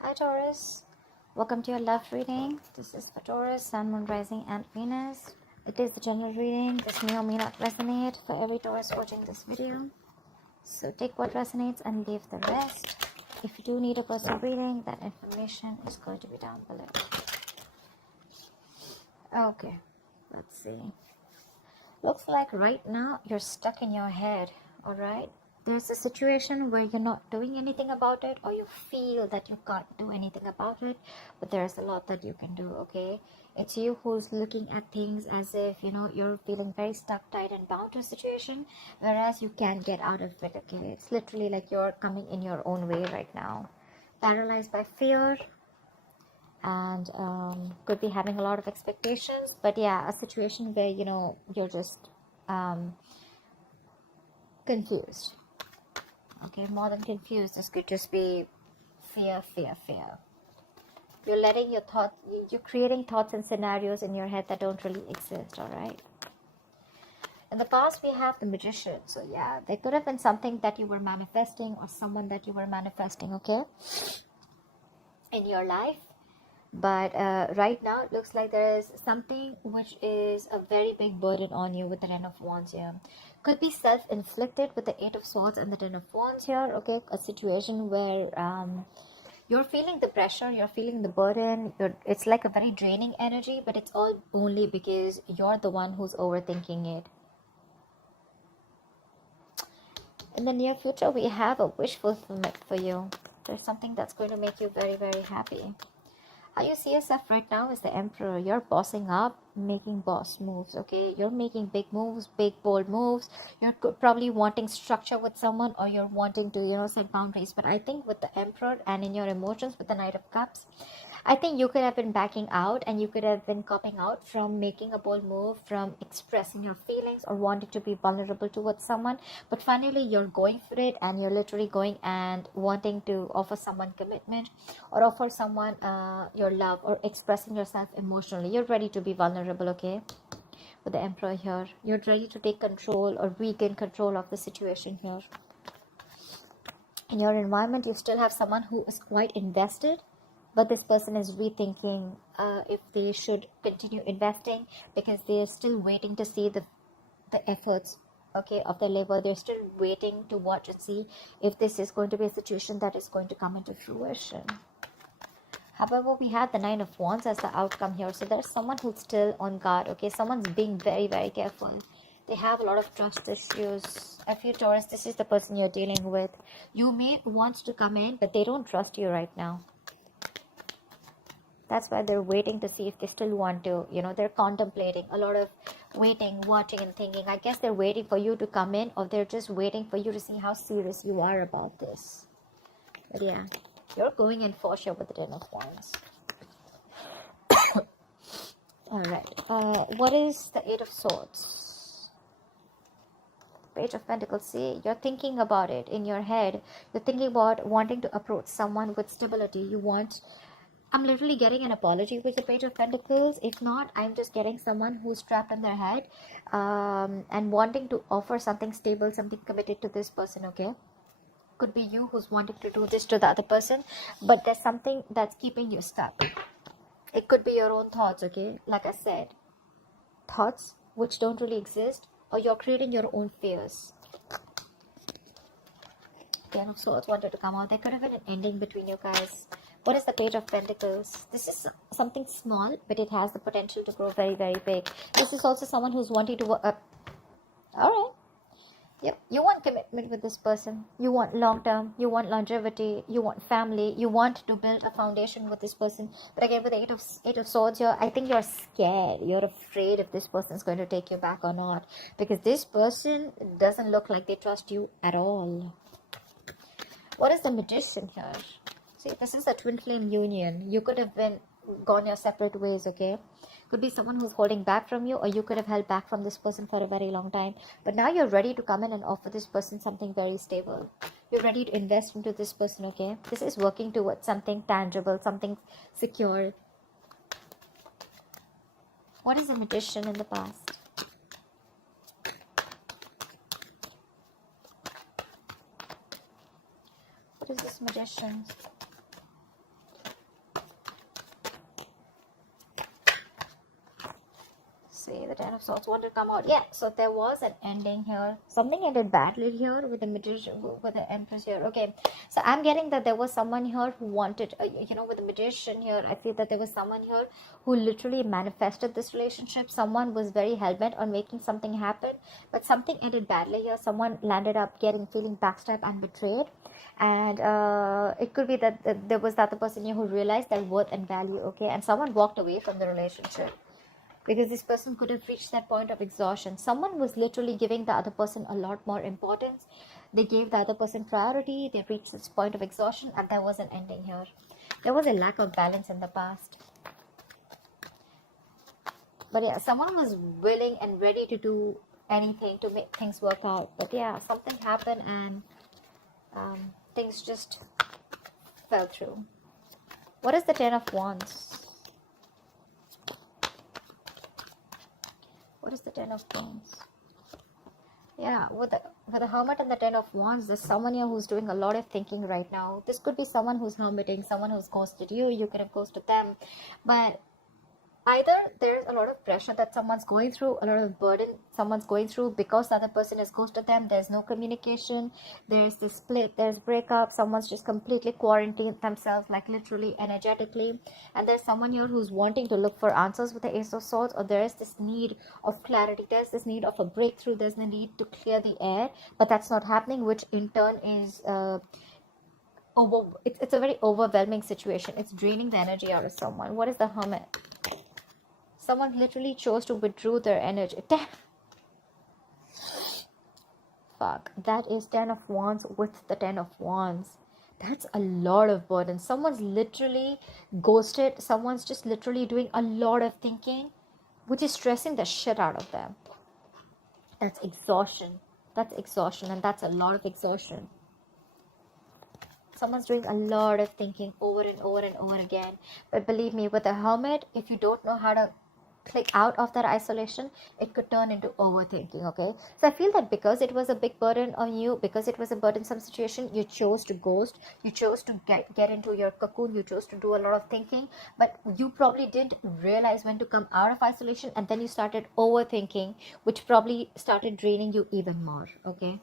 Hi Taurus, welcome to your love reading. This is for Taurus, Sun, Moon, Rising and Venus. It is the general reading. This may or may not resonate for every Taurus watching this video. So take what resonates and leave the rest. If you do need a personal reading, that information is going to be down below. Okay, let's see. Looks like right now you're stuck in your head, alright? There's a situation where you're not doing anything about it, or you feel that you can't do anything about it, but there's a lot that you can do, okay? It's you who's looking at things as if, you're feeling very stuck, tight, and bound to a situation, whereas you can't get out of it, okay? It's literally like you're coming in your own way right now. Paralyzed by fear, and could be having a lot of expectations, but yeah, a situation where, you're just confused. Okay, more than confused. This could just be fear. You're letting your thoughts, you're creating thoughts and scenarios in your head that don't really exist, alright? In the past, we have the Magician. So yeah, there could have been something that you were manifesting or someone that you were manifesting, okay, in your life. But right now, it looks like there is something which is a very big burden on you with the Ten of Wands here. Could be self-inflicted with the Eight of Swords and the Ten of Wands here, okay? A situation where you're feeling the pressure, you're feeling the burden. It's like a very draining energy, but it's all only because you're the one who's overthinking it. In the near future, we have a wish fulfillment for you. There's something that's going to make you very, very happy. How you see yourself right now is the Emperor. You're bossing up, making boss moves, okay? You're making big moves, big bold moves. You're probably wanting structure with someone, or you're wanting to, set boundaries. But I think with the Emperor and in your emotions with the Knight of Cups, I think you could have been backing out, and you could have been copping out from making a bold move, from expressing your feelings or wanting to be vulnerable towards someone. But finally, you're going for it, and you're literally going and wanting to offer someone commitment or offer someone your love, or expressing yourself emotionally. You're ready to be vulnerable, okay? With the Emperor here, you're ready to take control or regain control of the situation here. In your environment, you still have someone who is quite invested, but this person is rethinking if they should continue investing, because they're still waiting to see the efforts, okay, of their labor. They're still waiting to watch and see if this is going to be a situation that is going to come into fruition. However, we have the Nine of Wands as the outcome here. So there's someone who's still on guard, okay? Someone's being very, very careful. They have a lot of trust issues. If you Taurus, this is the person you're dealing with. You may want to come in, but they don't trust you right now. That's why they're waiting to see if they still want to. They're contemplating a lot of waiting, watching, and thinking. I guess they're waiting for you to come in, or they're just waiting for you to see how serious you are about this. But yeah, you're going in for sure with the Ten of Wands. Alright, what is the Eight of Swords? Page of Pentacles. See, you're thinking about it in your head. You're thinking about wanting to approach someone with stability. I'm literally getting an apology with the Page of Pentacles. If not, I'm just getting someone who's trapped in their head and wanting to offer something stable, something committed to this person, okay? Could be you who's wanting to do this to the other person, but there's something that's keeping you stuck. It could be your own thoughts, okay? Like I said, thoughts which don't really exist, or you're creating your own fears. Ten of Swords wanted to come out. There could have been an ending between you guys. What is the Page of Pentacles? This is something small, but it has the potential to grow very, very big. This is also someone who's wanting to work up. Alright. Yep. You want commitment with this person. You want long-term. You want longevity. You want family. You want to build a foundation with this person. But again, with the Eight of Swords here, I think you're scared. You're afraid if this person is going to take you back or not. Because this person doesn't look like they trust you at all. What is the Magician here? See, this is a twin flame union. You could have gone your separate ways, okay? Could be someone who's holding back from you, or you could have held back from this person for a very long time. But now you're ready to come in and offer this person something very stable. You're ready to invest into this person, okay? This is working towards something tangible, something secure. What is the Magician in the past? What is this Magician? see. The Ten of Swords wanted to come out. Yeah, so there was an ending here. Something ended badly here with the Magician, with the Empress here. Okay, so I'm getting that there was someone here who wanted, with the Magician here, I feel that there was someone here who literally manifested this relationship. Someone was very hell-bent on making something happen, but something ended badly here. Someone landed up feeling backstabbed and betrayed. And it could be that there was the other person here who realized their worth and value, okay, and someone walked away from the relationship because this person could have reached that point of exhaustion. Someone was literally giving the other person a lot more importance. They gave the other person priority. They reached this point of exhaustion, and there was an ending here. There was a lack of balance in the past. But yeah, someone was willing and ready to do anything to make things work out. But yeah, something happened, and things just fell through. What is the Ten of Wands? What is the Ten of Wands? Yeah, with the Hermit and the Ten of Wands, there's someone here who's doing a lot of thinking right now. This could be someone who's hermiting, someone who's ghosted you. You could have ghosted them. But either there's a lot of pressure that someone's going through, a lot of burden someone's going through because the other person has ghosted them. There's no communication. There's this split. There's breakup. Someone's just completely quarantined themselves, like literally, energetically. And there's someone here who's wanting to look for answers with the Ace of Swords, or there is this need of clarity. There's this need of a breakthrough. There's the need to clear the air, but that's not happening, which in turn is it's a very overwhelming situation. It's draining the energy out of someone. What is the Hermit? Someone literally chose to withdraw their energy. Fuck. That is 10 of Wands with the 10 of Wands. That's a lot of burden. Someone's literally ghosted. Someone's just literally doing a lot of thinking, which is stressing the shit out of them. That's exhaustion. That's exhaustion, and that's a lot of exhaustion. Someone's doing a lot of thinking over and over and over again. But believe me, with the Hermit, if you don't know how to click out of that isolation, it could turn into overthinking. Okay, so I feel that because it was a big burden on you, because it was a burdensome situation, you chose to ghost, you chose to get into your cocoon, you chose to do a lot of thinking, but you probably didn't realize when to come out of isolation, and then you started overthinking, which probably started draining you even more. Okay,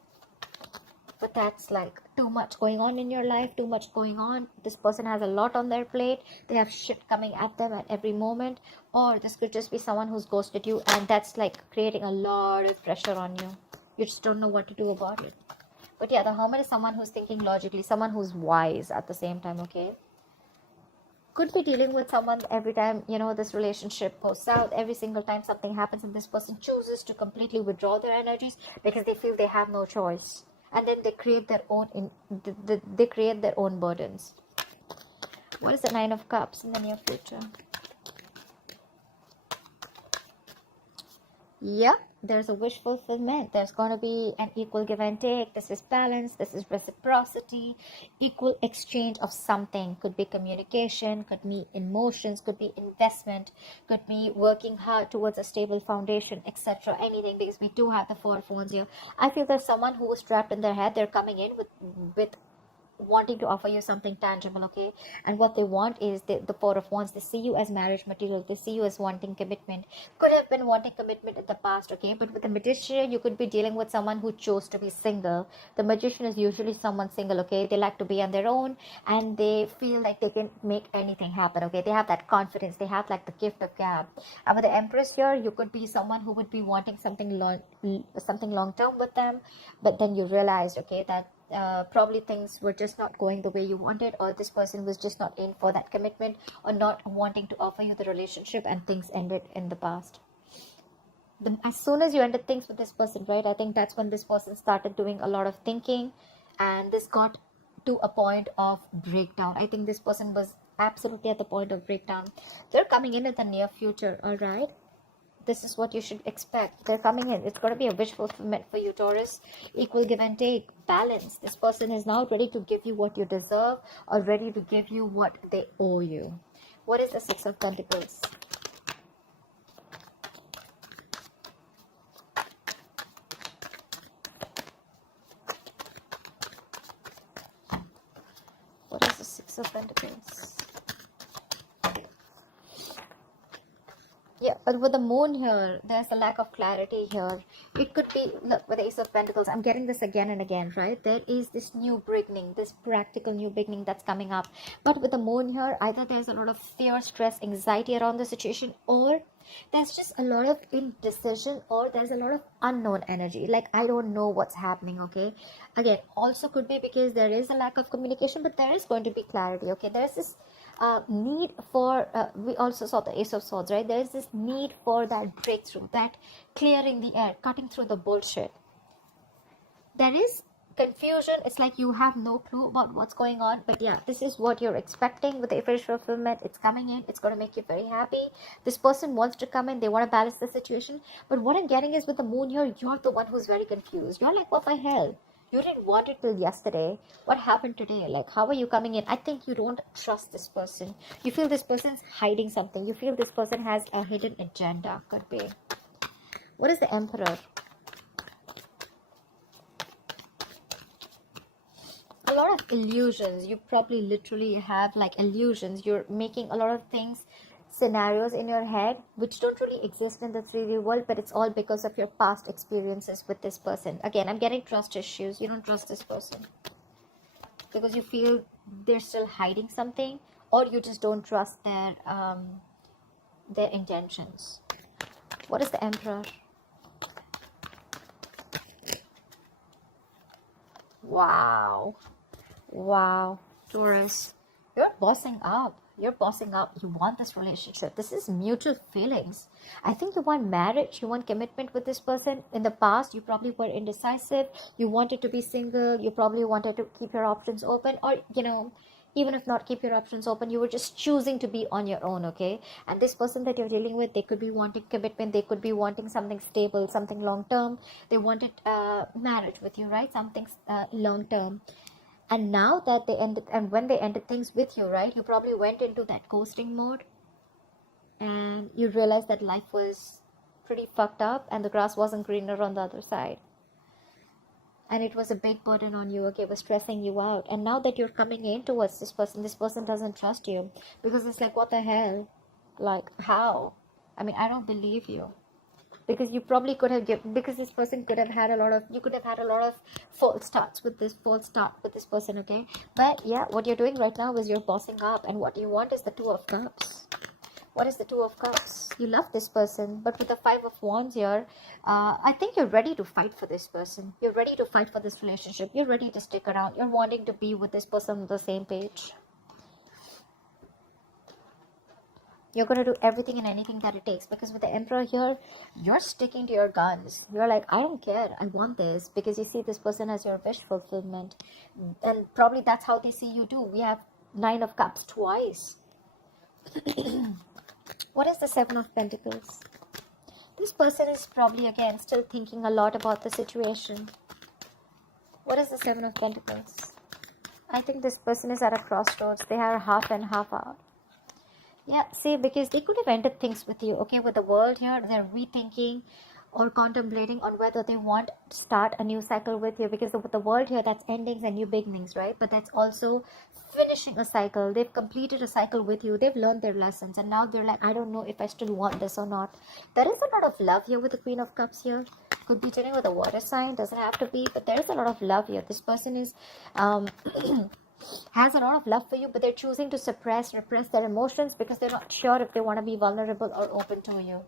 but that's like too much going on in your life, too much going on. This person has a lot on their plate. They have shit coming at them at every moment. Or this could just be someone who's ghosted you, and that's like creating a lot of pressure on you. You just don't know what to do about it. But yeah, the Hermit is someone who's thinking logically, someone who's wise at the same time. Okay, could be dealing with someone every time, this relationship goes south. Every single time something happens and this person chooses to completely withdraw their energies because they feel they have no choice. And then they create their own they create their own burdens. What is the Nine of Cups in the near future? Yep, there's a wish fulfillment. There's going to be an equal give and take. This is balance. This is reciprocity. Equal exchange of something. Could be communication, could be emotions, could be investment, could be working hard towards a stable foundation, etc. Anything, because we do have the Four of Wands here. I feel there's someone who was trapped in their head. They're coming in with wanting to offer you something tangible. Okay, and what they want is the Four of Wands. They see you as marriage material. They see you as wanting commitment. Could have been wanting commitment in the past. Okay, but with the Magician, you could be dealing with someone who chose to be single. The Magician is usually someone single. Okay, they like to be on their own, and they feel like they can make anything happen. Okay, they have that confidence. They have like the gift of gab. And with the Empress here, you could be someone who would be wanting something long term with them, but then you realized, okay, that probably things were just not going the way you wanted, or this person was just not in for that commitment, or not wanting to offer you the relationship, and things ended in the past. As soon as you ended things with this person, right, I think that's when this person started doing a lot of thinking, and this got to a point of breakdown. I think this person was absolutely at the point of breakdown. They're coming in the near future. All right, this is what you should expect. They're coming in. It's going to be a wish fulfillment for you, Taurus. Equal give and take. Balance. This person is now ready to give you what you deserve, or ready to give you what they owe you. What is the Six of Pentacles? What is the Six of Pentacles? Yeah, but with the moon here, there's a lack of clarity here. It could be, look, with the Ace of Pentacles, I'm getting this again and again, right? There is this new beginning, this practical new beginning that's coming up. But with the moon here, either there's a lot of fear, stress, anxiety around the situation, or there's just a lot of indecision, or there's a lot of unknown energy. Like, I don't know what's happening, okay? Again, also could be because there is a lack of communication, but there is going to be clarity, okay? There's this need for we also saw the Ace of Swords, right? There is this need for that breakthrough, that clearing the air, cutting through the bullshit. There is confusion. It's like you have no clue about what's going on, but yeah, this is what you're expecting with the official fulfillment. It's coming in. It's going to make you very happy. This person wants to come in. They want to balance the situation, but what I'm getting is with the moon here, you're the one who's very confused. You're like, what the hell? You didn't want it till yesterday. What happened today? Like, how are you coming in? I think you don't trust this person. You feel this person's hiding something. You feel this person has a hidden agenda. Could be. What is the Emperor? A lot of illusions. You probably literally have like illusions. You're making a lot of things, scenarios in your head which don't really exist in the 3D world, but it's all because of your past experiences with this person. Again, I'm getting trust issues. You don't trust this person because you feel they're still hiding something, or you just don't trust their intentions. What is the Emperor? Wow. Wow. Taurus, you're bossing up. You're bossing up. You want this relationship. This is mutual feelings. I think you want marriage. You want commitment with this person. In the past, you probably were indecisive. You wanted to be single. You probably wanted to keep your options open. Or, you know, even if not keep your options open, you were just choosing to be on your own, okay? And this person that you're dealing with, they could be wanting commitment. They could be wanting something stable, something long-term. They wanted marriage with you, right? Something long-term. And now that they ended, and when they ended things with you, right, you probably went into that ghosting mode and you realized that life was pretty fucked up and the grass wasn't greener on the other side. And it was a big burden on you, okay, it was stressing you out. And now that you're coming in towards this person doesn't trust you because it's like, what the hell? Like, how? I mean, I don't believe you. Because you probably could have given, because this person could have had a lot of, you could have had a lot of false start with this person, okay? But yeah, what you're doing right now is you're bossing up, and what you want is the Two of Cups. What is the Two of Cups? You love this person, but with the Five of Wands here, I think you're ready to fight for this person. You're ready to fight for this relationship. You're ready to stick around. You're wanting to be with this person on the same page. You're going to do everything and anything that it takes, because with the Emperor here, you're sticking to your guns. You're like, I don't care. I want this, because you see this person as your wish fulfillment. And probably that's how they see you too. We have Nine of Cups twice. What is the Seven of Pentacles? This person is probably, again, still thinking a lot about the situation. What is the Seven of Pentacles? I think this person is at a crossroads. They are half and half out. Yeah, see, because they could have ended things with you, okay? With the world here, they're rethinking or contemplating on whether they want to start a new cycle with you, because with the world here, that's endings and new beginnings, right? But that's also finishing a cycle. They've completed a cycle with you. They've learned their lessons, and now they're like, I don't know if I still want this or not. There is a lot of love here with the Queen of Cups here. Could be dealing with a water sign, doesn't have to be, but there is a lot of love here. This person is has a lot of love for you, but they're choosing to repress their emotions because they're not sure if they want to be vulnerable or open to you.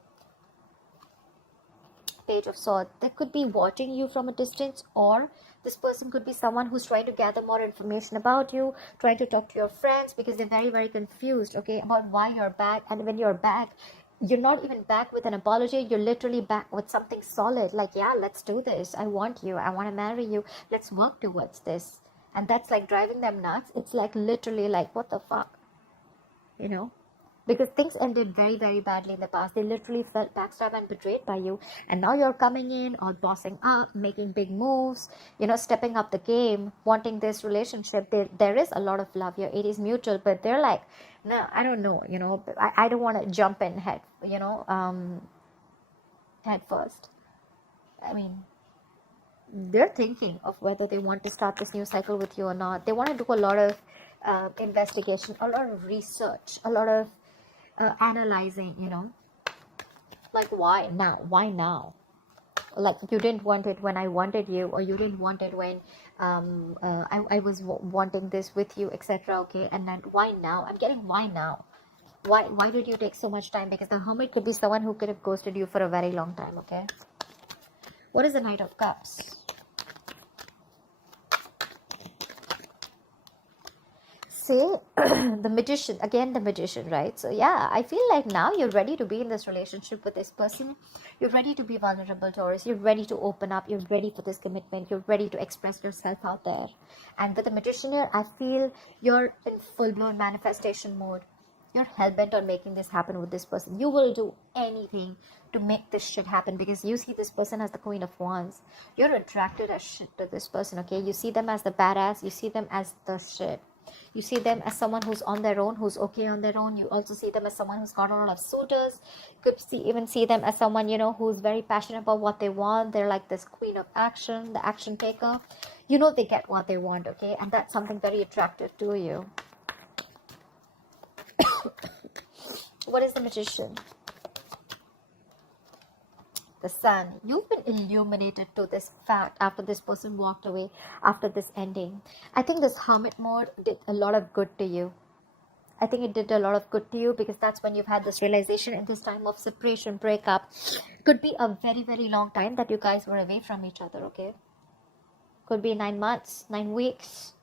Page of Swords. They could be watching you from a distance, or this person could be someone who's trying to gather more information about you, trying to talk to your friends, because they're very, very confused, okay, about why you're back. And when you're back, you're not even back with an apology. You're literally back with something solid, like, yeah, let's do this. I want you. I want to marry you. Let's work towards this. And that's like driving them nuts. It's like literally like, what the fuck? You know? Because things ended very, very badly in the past. They literally felt backstabbed and betrayed by you. And now you're coming in, all bossing up, making big moves, you know, stepping up the game, wanting this relationship. There is a lot of love here. It is mutual, but they're like, no, I don't know, you know, I don't want to jump in head, you know, head first. I mean, they're thinking of whether they want to start this new cycle with you or not. They want to do a lot of investigation, a lot of research, a lot of analyzing, you know. like, why now? Why now? Like, you didn't want it when I wanted you, or you didn't want it when I was wanting this with you, etc. Okay, and then why now? I'm getting why now. Why did you take so much time? Because the Hermit could be someone who could have ghosted you for a very long time. Okay, what is the Knight of Cups? Say the Magician, again the Magician, right? So yeah, I feel like now you're ready to be in this relationship with this person. You're ready to be vulnerable, Taurus. You're ready to open up. You're ready for this commitment. You're ready to express yourself out there. And with the Magician here, I feel you're in full-blown manifestation mode. You're hell-bent on making this happen with this person. You will do anything to make this shit happen, because you see this person as the Queen of Wands. You're attracted as shit to this person, okay? You see them as the badass. You see them as the shit. You see them as someone who's on their own, who's okay on their own. You also see them as someone who's got a lot of suitors. You could even see them as someone, you know, who's very passionate about what they want. They're like this queen of action, the action taker. You know, they get what they want, okay? And that's something very attractive to you. What is the Magician? The Sun. You've been illuminated to this fact after this person walked away, after this ending. I think this Hermit mode did a lot of good to you. I think it did a lot of good to you, because that's when you've had this realization in this time of separation, breakup. Could be a very, very long time that you guys were away from each other, okay? Could be 9 months, 9 weeks.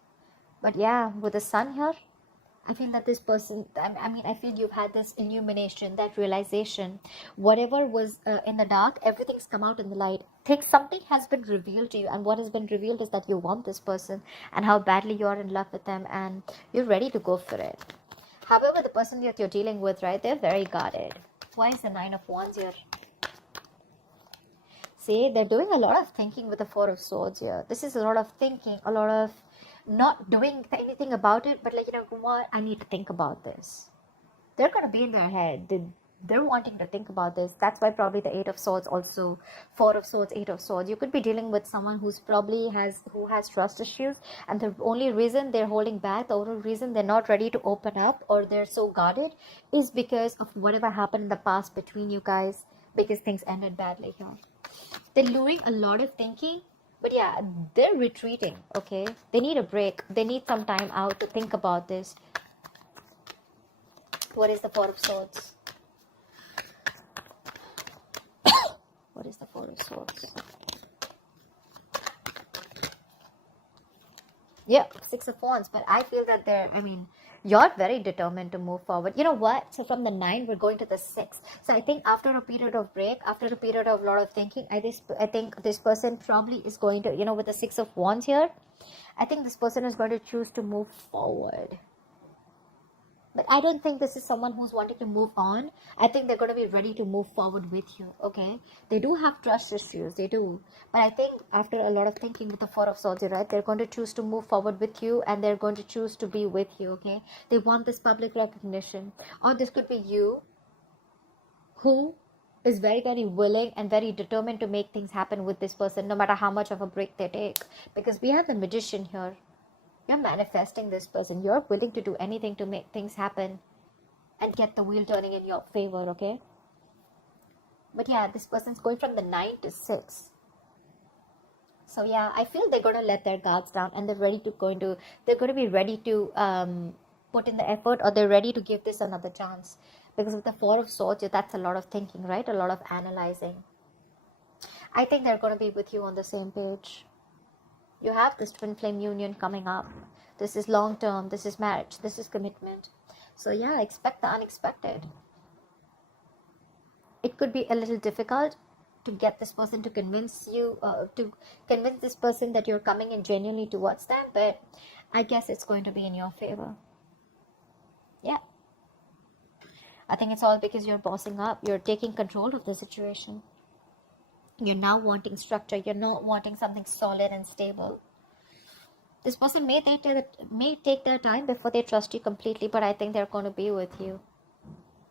But yeah, with the Sun here, I feel that this person, I feel you've had this illumination, that realization. Whatever was in the dark, everything's come out in the light. Something has been revealed to you, and what has been revealed is that you want this person and how badly you're in love with them, and you're ready to go for it. However, the person that you're dealing with, right, they're very guarded. Why is the Nine of Wands here? See, they're doing a lot of thinking with the Four of Swords here. This is a lot of thinking, a lot of not doing anything about it, but like, you know what, I need to think about this. They're going to be in their head. They're wanting to think about this. That's why probably the Eight of Swords, also Four of Swords, Eight of Swords. You could be dealing with someone who has trust issues, and the only reason they're holding back, the only reason they're not ready to open up, or they're so guarded, is because of whatever happened in the past between you guys, because things ended badly here. They're doing a lot of thinking, but yeah, they're retreating, okay? They need a break. They need some time out to think about this. What is the Four of Swords? What is the Four of Swords? Yeah, Six of Wands. But I feel that you're very determined to move forward. You know what? So from the 9, we're going to the 6. So I think after a period of break, after a period of a lot of thinking, I think this person probably is going to, you know, with the 6 of Wands here, I think this person is going to choose to move forward. But I don't think this is someone who's wanting to move on. I think they're going to be ready to move forward with you, okay? They do have trust issues, they do. But I think after a lot of thinking with the Four of Swords, right, they're going to choose to move forward with you, and they're going to choose to be with you, okay? They want this public recognition. Or this could be you, who is very, very willing and very determined to make things happen with this person, no matter how much of a break they take. Because we have the Magician here. You're manifesting this person. You're willing to do anything to make things happen and get the wheel turning in your favor, okay? But yeah, this person's going from the 9 to 6. So yeah, I feel they're going to let their guards down, and they're going to be ready to put in the effort, or they're ready to give this another chance. Because with the Four of Swords, that's a lot of thinking, right? A lot of analyzing. I think they're going to be with you on the same page. You have this twin flame union coming up. This is long term. This is marriage. This is commitment. So yeah, expect the unexpected. It could be a little difficult to get this person to convince you, to convince this person that you're coming in genuinely towards them. But I guess it's going to be in your favor. Yeah. I think it's all because you're bossing up. You're taking control of the situation. You're now wanting structure. You're not wanting something solid and stable. This person may take their time before they trust you completely, but I think they're going to be with you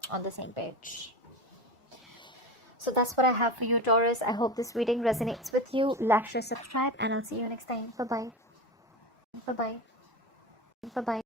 on the same page. So that's what I have for you, Taurus. I hope this reading resonates with you. Like, share, subscribe, and I'll see you next time. Bye-bye. Bye-bye. Bye-bye.